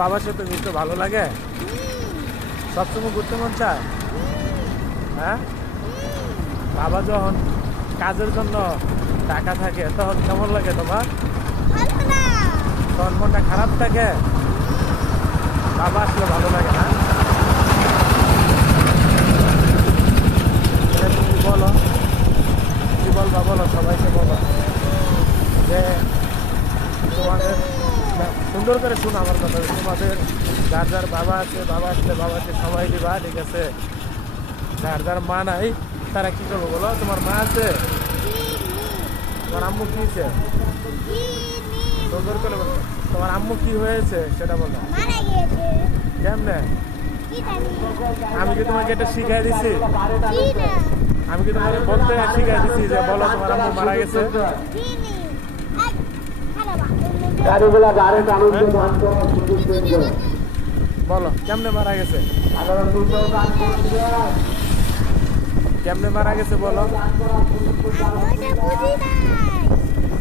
বাবার সাথে ঘুরতে ভালো লাগে? সবসময় ঘুরতে মন চায়? হ্যাঁ, বাবা যখন কাজের জন্য টাকা থাকে তখন কেমন লাগে তোমার? তখন মনটা খারাপ থাকে? বাবা আসলে ভালো লাগে না? তুমি বলো, কি বলবা বলো, সবাইকে বলো যে তোমাদের সুন্দর করে শোনো আমার কথা। তোমাদের যার যার বাবা আছে, বাবাকে সবাই দিবা, ঠিক আছে? যার যার মা নাই তারা কি করবো বলো? তোমার মা আছে? তোমার আম্মু কি হয়েছে? সুন্দর করে বলো, তোমার আম্মু কি হয়েছে সেটা বলো। কেমনে? আমি কি তোমাকে এটা শিখাই দিছি? আমি কি তোমাকে বলতে শিখাই দিছি যে বলো তোমার আম্মু মারা গেছে? বলো কেমনে মারা গেছে? কেমনে মারা গেছে বলো?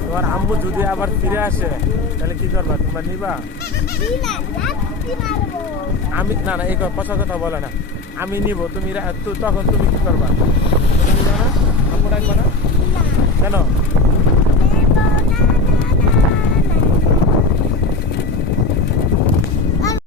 তোমার আম্মু যদি আবার ফিরে আসে তাহলে কি করবা? তোমরা নিবা? আমি না না, এই পচা কথা বলে না। আমি নিব, তুমি তখন তুমি কি করবা? তুমি নিবা না? আম্মু ডাকবা না কেন?